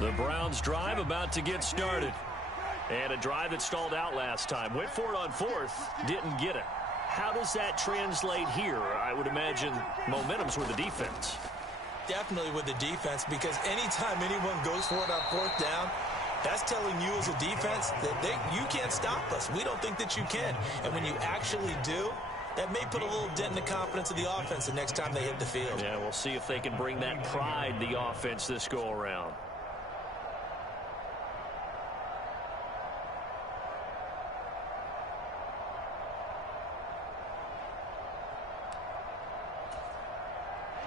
The Browns drive about to get started. And a drive that stalled out last time. Went for it on fourth, didn't get it. How does that translate here? I would imagine momentum's with the defense. Definitely with the defense, because anytime anyone goes for it on fourth down, that's telling you as a defense that you can't stop us. We don't think that you can. And when you actually do, that may put a little dent in the confidence of the offense the next time they hit the field. Yeah, we'll see if they can bring that pride, the offense, this go-around.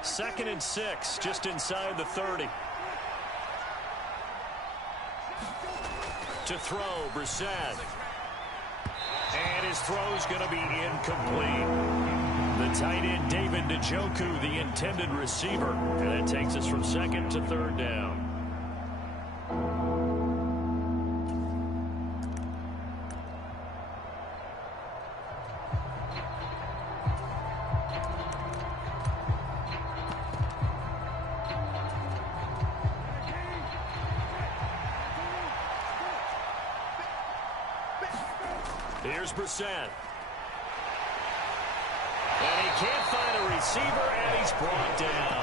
Second and 6, just inside the 30. To throw, Brissett. And his throw's going to be incomplete. The tight end, David Njoku, the intended receiver. And that takes us from second to third down. Here's Brissett. And he can't find a receiver, and he's brought down.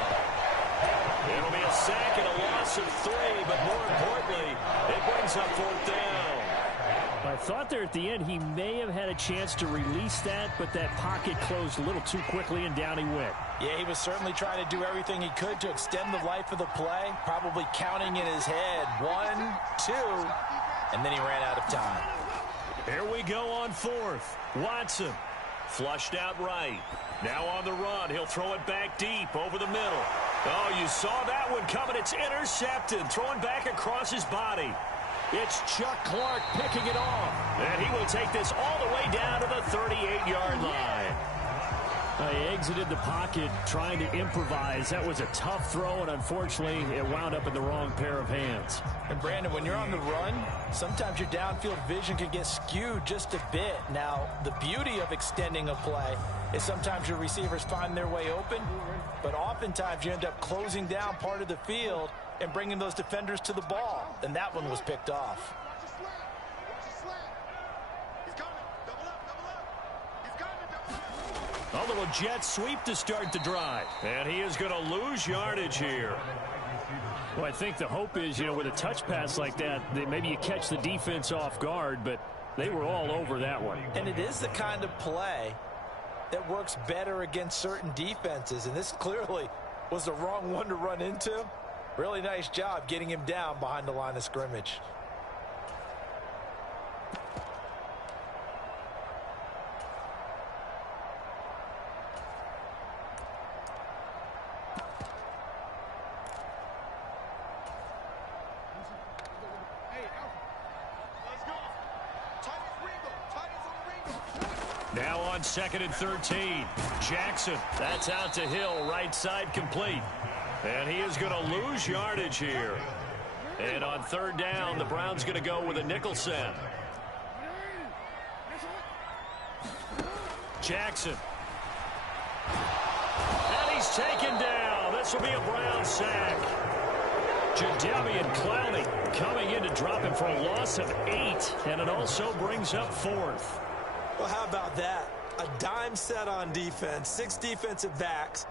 It'll be a sack and a loss of 3, but more importantly, it brings up fourth down. I thought there at the end he may have had a chance to release that, but that pocket closed a little too quickly, and down he went. Yeah, he was certainly trying to do everything he could to extend the life of the play, probably counting in his head 1, 2, and then he ran out of time. Here we go on fourth. Watson flushed out right. Now on the run. He'll throw it back deep over the middle. Oh, you saw that one coming. It's intercepted. Throwing back across his body. It's Chuck Clark picking it off. And he will take this all the way down to the 38-yard line. He exited the pocket trying to improvise. That was a tough throw, and unfortunately, it wound up in the wrong pair of hands. And, Brandon, when you're on the run, sometimes your downfield vision can get skewed just a bit. Now, the beauty of extending a play is sometimes your receivers find their way open, but oftentimes you end up closing down part of the field and bringing those defenders to the ball. And that one was picked off. A little jet sweep to start the drive. And he is going to lose yardage here. Well, I think the hope is, with a touch pass like that, that maybe you catch the defense off guard, but they were all over that one. And it is the kind of play that works better against certain defenses. And this clearly was the wrong one to run into. Really nice job getting him down behind the line of scrimmage. Now on second and 13. Jackson. That's out to Hill. Right side complete. And he is going to lose yardage here. And on third down, the Browns going to go with a nickel set. Jackson. And he's taken down. This will be a Brown sack. Jadeveon Clowney coming in to drop him for a loss of 8. And it also brings up fourth. Well, how about that? A dime set on defense, 6 defensive backs.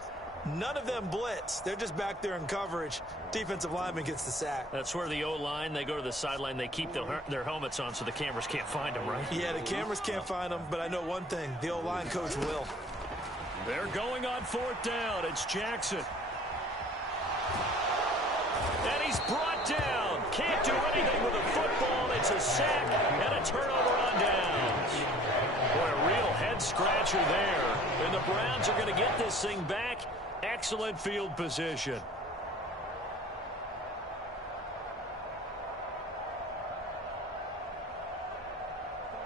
None of them blitz. They're just back there in coverage. Defensive lineman gets the sack. That's where the O-line, they go to the sideline, they keep their helmets on so the cameras can't find them, right? Yeah, the cameras can't find them, but I know one thing. The O-line coach will. They're going on fourth down. It's Jackson. And he's brought down. Can't do anything with a football. It's a sack and a turnover on downs. Boy, a real head-scratcher there. And the Browns are going to get this thing back. Excellent field position.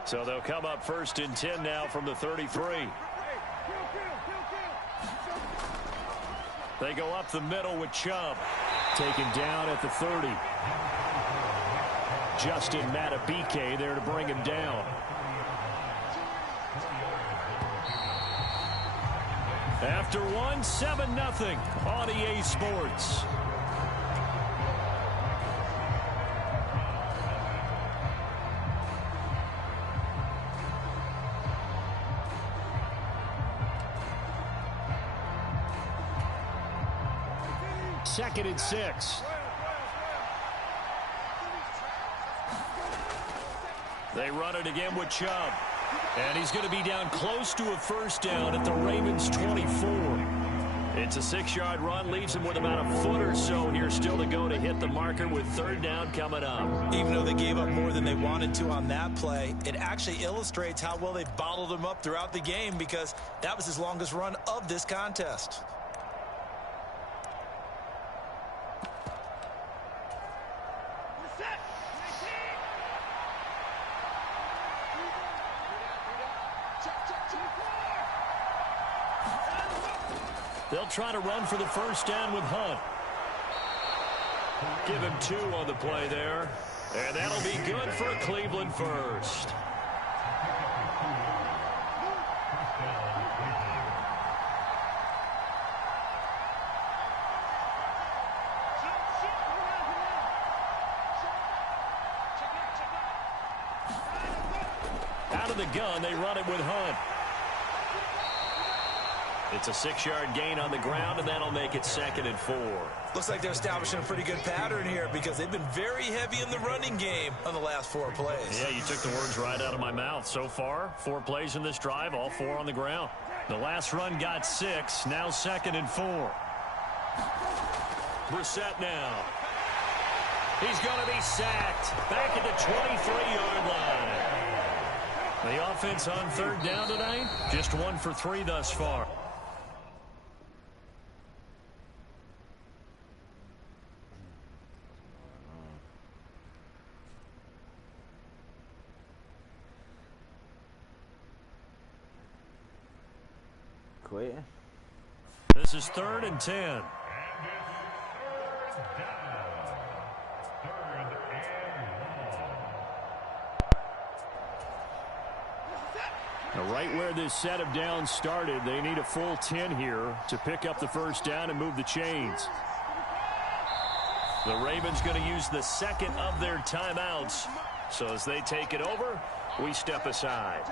So they'll come up first and 10 now from the 33. They go up the middle with Chubb. Taken down at the 30. Justin Matabike there to bring him down. After one, 7-0 on EA Sports. 2nd and 6. They run it again with Chubb. And he's going to be down close to a first down at the Ravens' 24. It's a 6-yard run, leaves him with about a foot or so here still to go to hit the marker with 3rd down coming up. Even though they gave up more than they wanted to on that play, it actually illustrates how well they bottled him up throughout the game because that was his longest run of this contest. They'll try to run for the first down with Hunt. Give him 2 on the play there. And that'll be good for a Cleveland first. Out of the gun, they run it with Hunt. It's a 6-yard gain on the ground, and that'll make it 2nd and 4. Looks like they're establishing a pretty good pattern here because they've been very heavy in the running game on the last 4 plays. Yeah, you took the words right out of my mouth. So far, 4 plays in this drive, all 4 on the ground. The last run got 6, now 2nd and 4. Brissett now. He's going to be sacked back at the 23-yard line. The offense on 3rd down tonight, just 1 for 3 thus far. This is 3rd and 10. Now, right where this set of downs started, they need a full 10 here to pick up the first down and move the chains. The Ravens going to use the 2nd of their timeouts. So as they take it over, we step aside.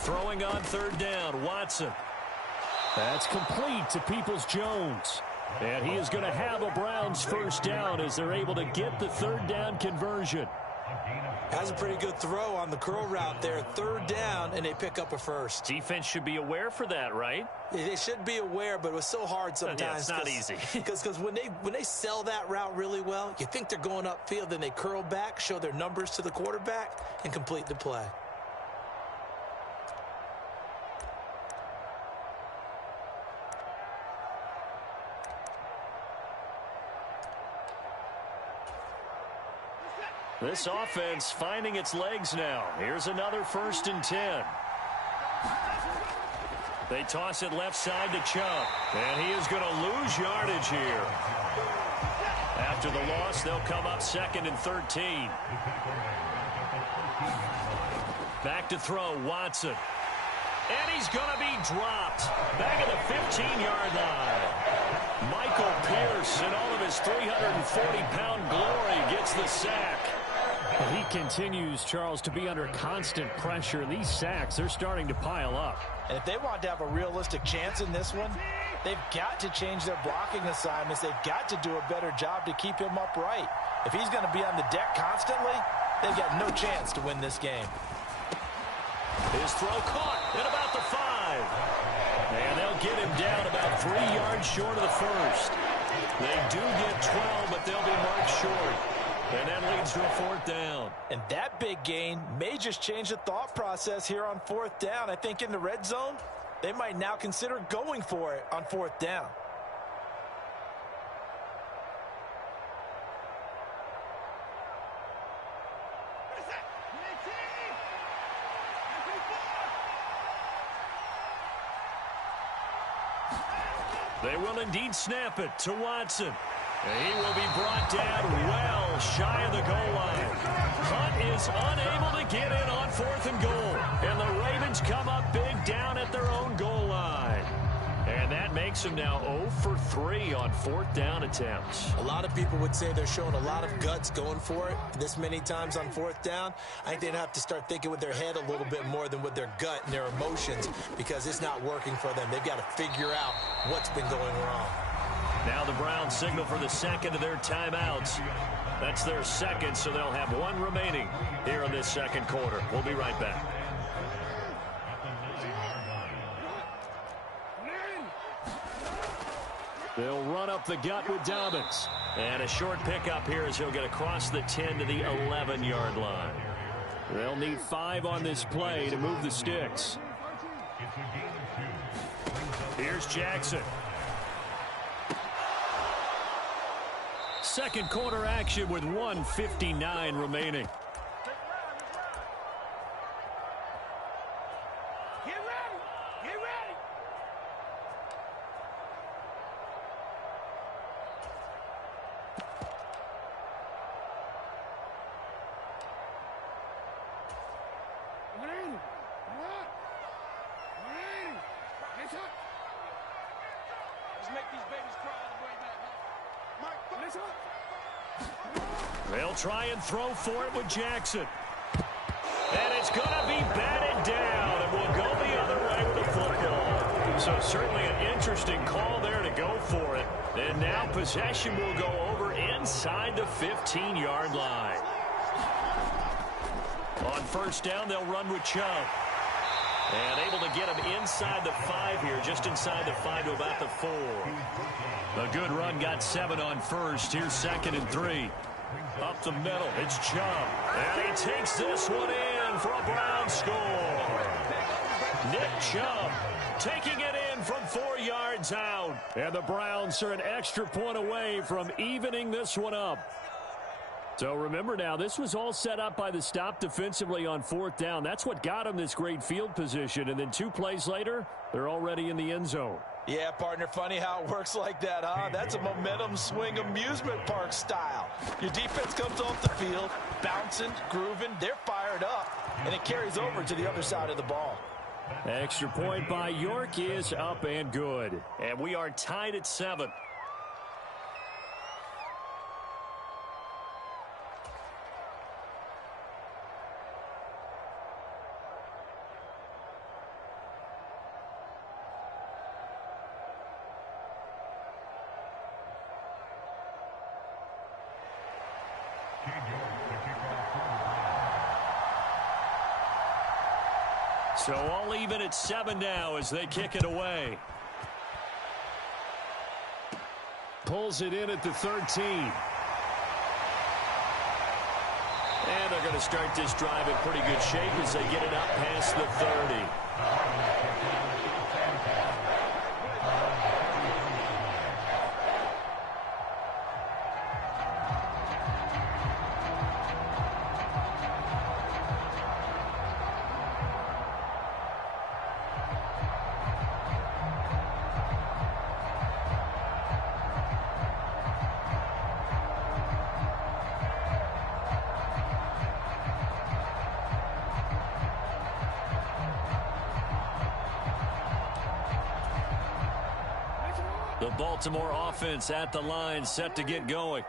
Throwing on 3rd down, Watson. That's complete to Peoples-Jones. And he is going to have a Browns first down as they're able to get the 3rd down conversion. Has a pretty good throw on the curl route there. 3rd down, and they pick up a first. Defense should be aware for that, right? They should be aware, but it was so hard sometimes. Yeah, it's not easy. Because when they sell that route really well, you think they're going upfield, then they curl back, show their numbers to the quarterback, and complete the play. This offense finding its legs now. Here's another 1st and 10. They toss it left side to Chubb. And he is going to lose yardage here. After the loss, they'll come up 2nd and 13. Back to throw, Watson. And he's going to be dropped. Back at the 15-yard line. Michael Pierce, in all of his 340-pound glory, gets the sack. Well, he continues, Charles, to be under constant pressure. These sacks, they're starting to pile up. And if they want to have a realistic chance in this one, they've got to change their blocking assignments. They've got to do a better job to keep him upright. If he's going to be on the deck constantly, they've got no chance to win this game. His throw caught at about the 5. And they'll get him down about 3 yards short of the first. They do get 12, but they'll be marked short. And that leads to a 4th down. And that big gain may just change the thought process here on 4th down. I think in the red zone, they might now consider going for it on 4th down. They will indeed snap it to Watson. He will be brought down well shy of the goal line. Hunt is unable to get in on 4th and goal. And the Ravens come up big down at their own goal line. And that makes them now 0 for 3 on 4th down attempts. A lot of people would say they're showing a lot of guts going for it this many times on 4th down. I think they'd have to start thinking with their head a little bit more than with their gut and their emotions because it's not working for them. They've got to figure out what's been going wrong. Now the Browns signal for the second of their timeouts. That's their second, so they'll have one remaining here in this second quarter. We'll be right back. They'll run up the gut with Dobbins. And a short pickup here as he'll get across the 10 to the 11-yard line. They'll need 5 on this play to move the sticks. Here's Jackson. Second quarter action with 1:59 remaining. They'll try and throw for it with Jackson. And it's going to be batted down and will go the other way with the football. So certainly an interesting call there to go for it. And now possession will go over inside the 15-yard line. On first down, they'll run with Chubb. And able to get him inside the 5 here, just inside the 5 to about the 4. A good run got 7 on first. Here's 2nd and 3. Up the middle, it's Chubb. And he takes this one in for a Brown score. Nick Chubb taking it in from 4 yards out. And the Browns are an extra point away from evening this one up. So remember now, this was all set up by the stop defensively on 4th down. That's what got them this great field position. And then 2 plays later, they're already in the end zone. Yeah, partner, funny how it works like that, huh? That's a momentum swing amusement park style. Your defense comes off the field, bouncing, grooving, they're fired up, and it carries over to the other side of the ball. Extra point by York is up and good. And we are tied at 7. So all even at 7 now as they kick it away. Pulls it in at the 13. And they're going to start this drive in pretty good shape as they get it up past the 30. The Baltimore offense at the line, set to get going.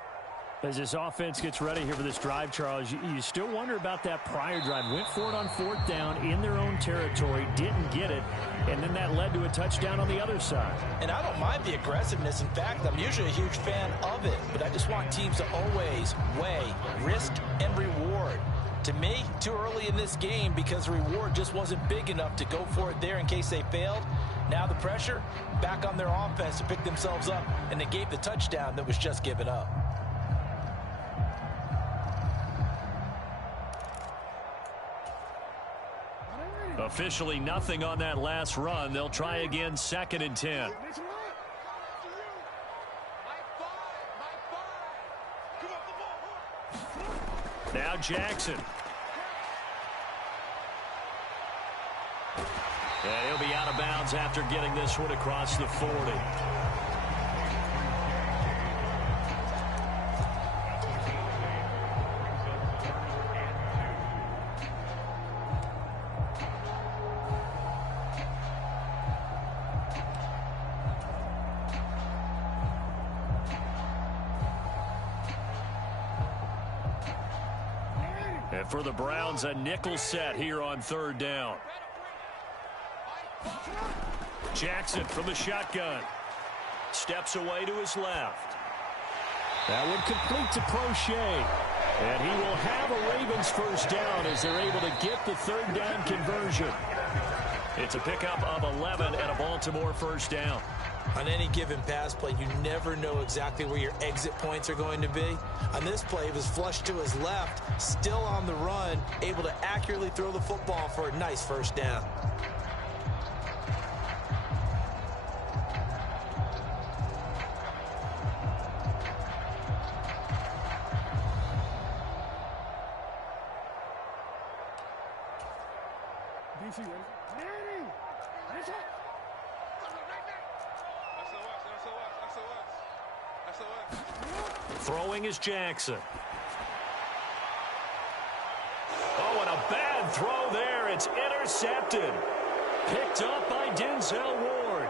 As this offense gets ready here for this drive, Charles, you still wonder about that prior drive. Went for it on 4th down in their own territory, didn't get it, and then that led to a touchdown on the other side. And I don't mind the aggressiveness. In fact, I'm usually a huge fan of it, but I just want teams to always weigh risk and reward. To me, too early in this game because the reward just wasn't big enough to go for it there in case they failed. Now the pressure back on their offense to pick themselves up and negate the touchdown that was just given up. Officially nothing on that last run. They'll try again, 2nd and 10. Now Jackson. And he'll be out of bounds after getting this one across the 40. And for the Browns, a nickel set here on third down. Jackson from the shotgun. Steps away to his left. That one complete to Prochet. And he will have a Ravens first down as they're able to get the third down conversion. It's a pickup of 11 and a Baltimore first down. On any given pass play, you never know exactly where your exit points are going to be. On this play, it was flushed to his left, still on the run, able to accurately throw the football for a nice first down. Throwing is Jackson. Oh, and a bad throw there. It's intercepted. Picked up by Denzel Ward.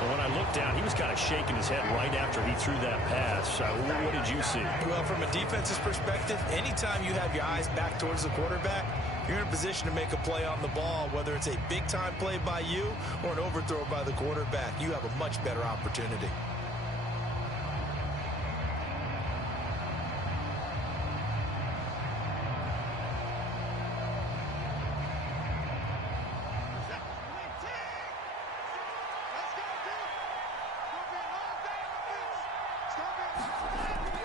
Well, when I looked down, he was kind of shaking his head right after he threw that pass. What did you see? Well, from a defense's perspective, anytime you have your eyes back towards the quarterback, you're in a position to make a play on the ball, whether it's a big-time play by you or an overthrow by the quarterback. You have a much better opportunity.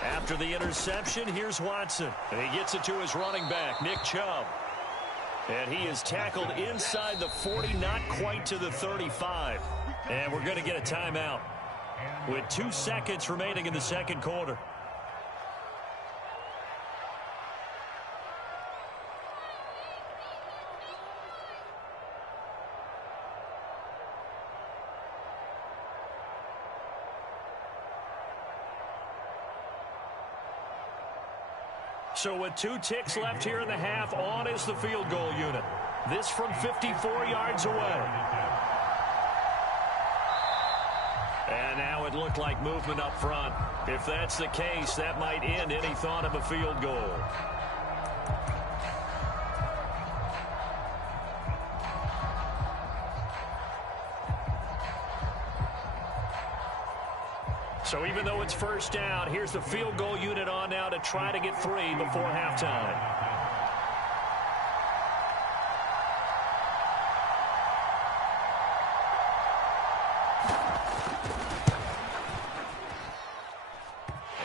After the interception, here's Watson. And he gets it to his running back, Nick Chubb. And he is tackled inside the 40, not quite to the 35. And we're going to get a timeout with 2 seconds remaining in the second quarter. So with 2 ticks left here in the half, on is the field goal unit. This from 54 yards away. And now it looked like movement up front. If that's the case, that might end any thought of a field goal. So even though it's first down, here's the field goal unit on now to try to get 3 before halftime.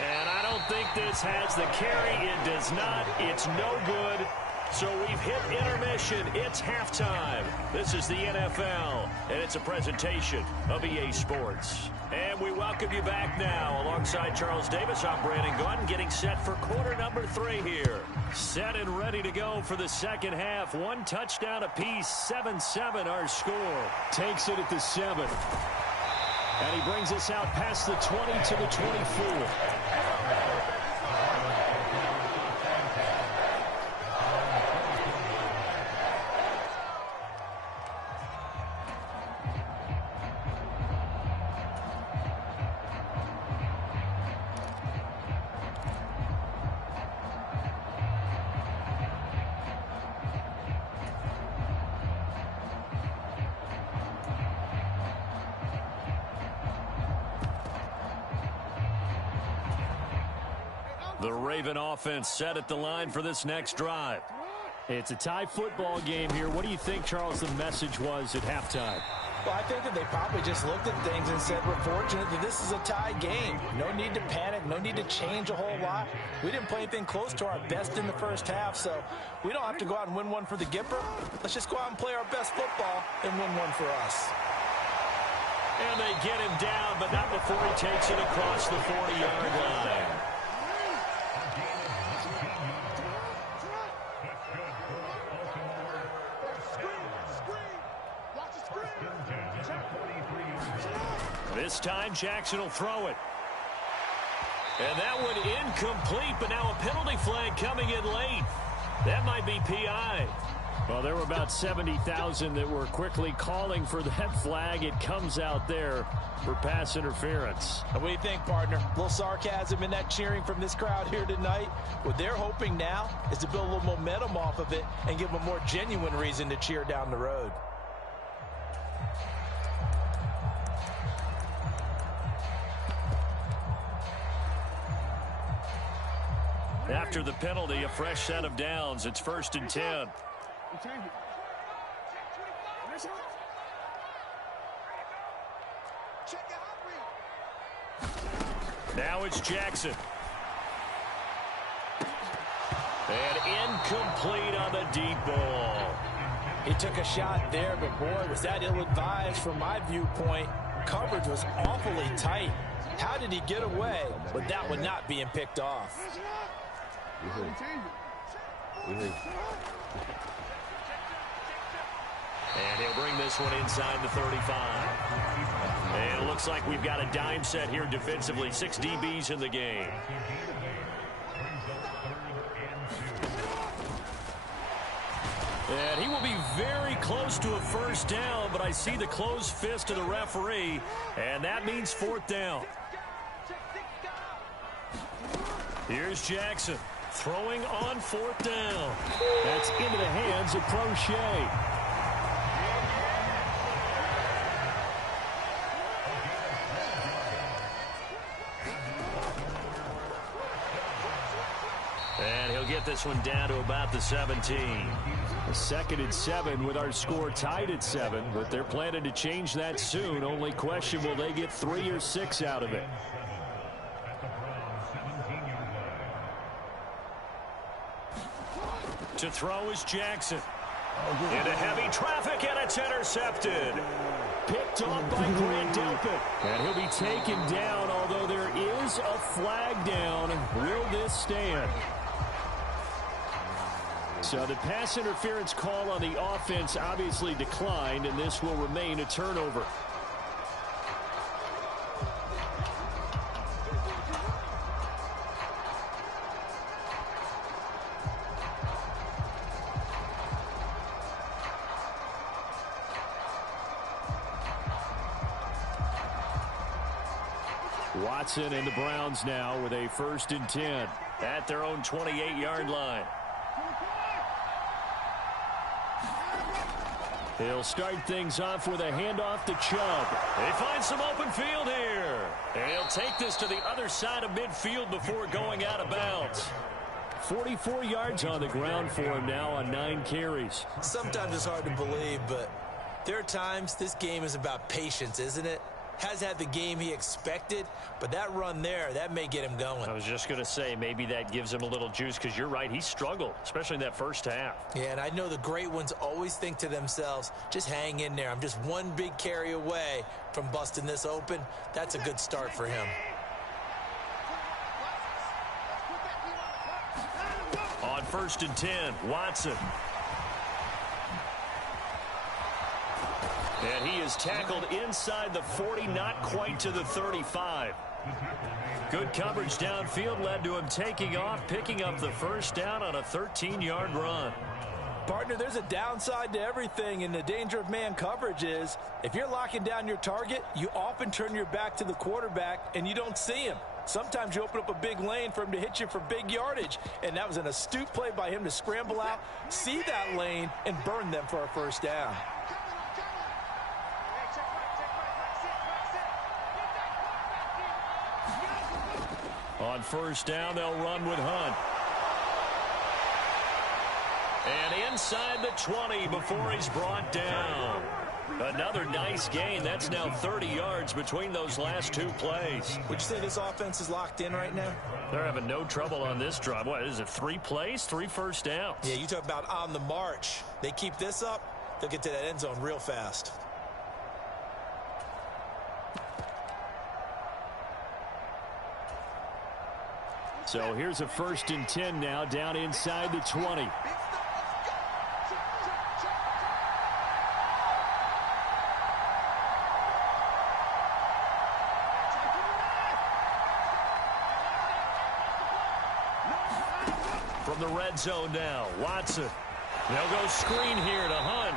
And I don't think this has the carry. It does not. It's no good. So we've hit intermission. It's halftime. This is the NFL, and it's a presentation of EA Sports. And we welcome you back now. Alongside Charles Davis, I'm Brandon Gunn, getting set for quarter number 3 here. Set and ready to go for the second half. 1 touchdown apiece, 7-7 our score. Takes it at the 7. And he brings us out past the 20 to the 24. The Raven offense set at the line for this next drive. It's a tie football game here. What do you think, Charles, the message was at halftime? Well, I think that they probably just looked at things and said, we're fortunate that this is a tie game. No need to panic. No need to change a whole lot. We didn't play anything close to our best in the first half, so we don't have to go out and win one for the Gipper. Let's just go out and play our best football and win one for us. And they get him down, but not before he takes it across the 40-yard line. This time, Jackson will throw it. And that one incomplete, but now a penalty flag coming in late. That might be PI. Well, there were about 70,000 that were quickly calling for that flag. It comes out there for pass interference. What do you think, partner? A little sarcasm in that cheering from this crowd here tonight. What they're hoping now is to build a little momentum off of it and give them a more genuine reason to cheer down the road. After the penalty, a fresh set of downs. It's 1st and 10. Now it's Jackson. And incomplete on the deep ball. He took a shot there, but boy, was that ill-advised from my viewpoint. Coverage was awfully tight. How did he get away with that one not being picked off? And he'll bring this one inside the 35. And it looks like we've got a dime set here defensively. 6 DBs in the game. And he will be very close to a first down, but I see the closed fist of the referee, and that means 4th down. Here's Jackson throwing on 4th down. That's into the hands of Prochet. And he'll get this one down to about the 17. 2nd and 7 with our score tied at 7, but they're planning to change that soon. Only question, will they get 3 or 6 out of it? To throw is Jackson. Into heavy traffic, and it's intercepted. Picked off by Grant Delpit. And he'll be taken down, although there is a flag down. Will this stand? So the pass interference call on the offense obviously declined, and this will remain a turnover. Watson and the Browns now with a 1st and 10 at their own 28-yard line. He'll start things off with a handoff to Chubb. They find some open field here. And he'll take this to the other side of midfield before going out of bounds. 44 yards on the ground for him now on 9 carries. Sometimes it's hard to believe, but there are times this game is about patience, isn't it? Has had the game he expected, but that run there, that may get him going. I was just going to say, maybe that gives him a little juice, because you're right, he struggled, especially in that first half. Yeah, and I know the great ones always think to themselves, just hang in there. I'm just one big carry away from busting this open. That's a good start for him. On 1st and 10, Watson. And he is tackled inside the 40, not quite to the 35. Good coverage downfield led to him taking off, picking up the first down on a 13-yard run. Partner, there's a downside to everything, and the danger of man coverage is if you're locking down your target, you often turn your back to the quarterback and you don't see him. Sometimes you open up a big lane for him to hit you for big yardage, and that was an astute play by him to scramble out, see that lane, and burn them for a first down. On 1st down, they'll run with Hunt. And inside the 20 before he's brought down. Another nice gain. That's now 30 yards between those last 2 plays. Would you say this offense is locked in right now? They're having no trouble on this drive. What is it, 3 plays, 3 first downs? Yeah, you talk about on the march. They keep this up, they'll get to that end zone real fast. So here's a 1st and 10 now, down inside the 20. From the red zone now, Watson. They'll go screen here to Hunt.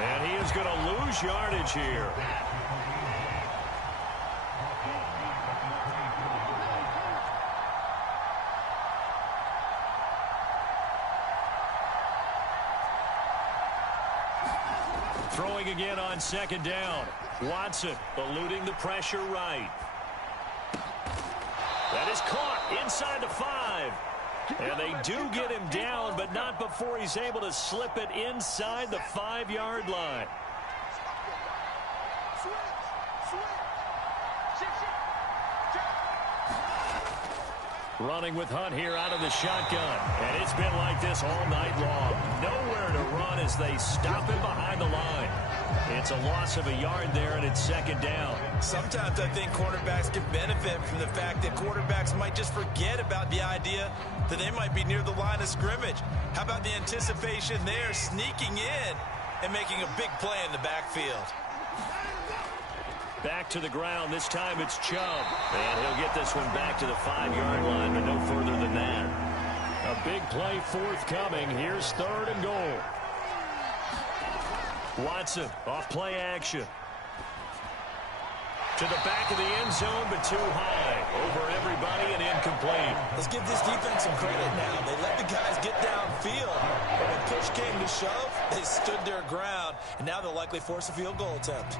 And he is going to lose yardage here. Throwing again on second down. Watson eluding the pressure right. That is caught inside the 5. And they do get him down, but not before he's able to slip it inside the 5-yard line. Running with Hunt here out of the shotgun. And it's been like this all night long. Nowhere to run as they stop him behind the line. It's a loss of a yard there, and it's second down. Sometimes I think cornerbacks can benefit from the fact that quarterbacks might just forget about the idea that they might be near the line of scrimmage. How about the anticipation there, sneaking in and making a big play in the backfield? Back to the ground. This time it's Chubb. And he'll get this one back to the 5-yard line, but no further than that. A big play forthcoming. Here's 3rd and goal. Watson off play action. To the back of the end zone, but too high. Over everybody and incomplete. Let's give this defense some credit now. They let the guys get downfield. But when push came to shove, they stood their ground. And now they'll likely force a field goal attempt.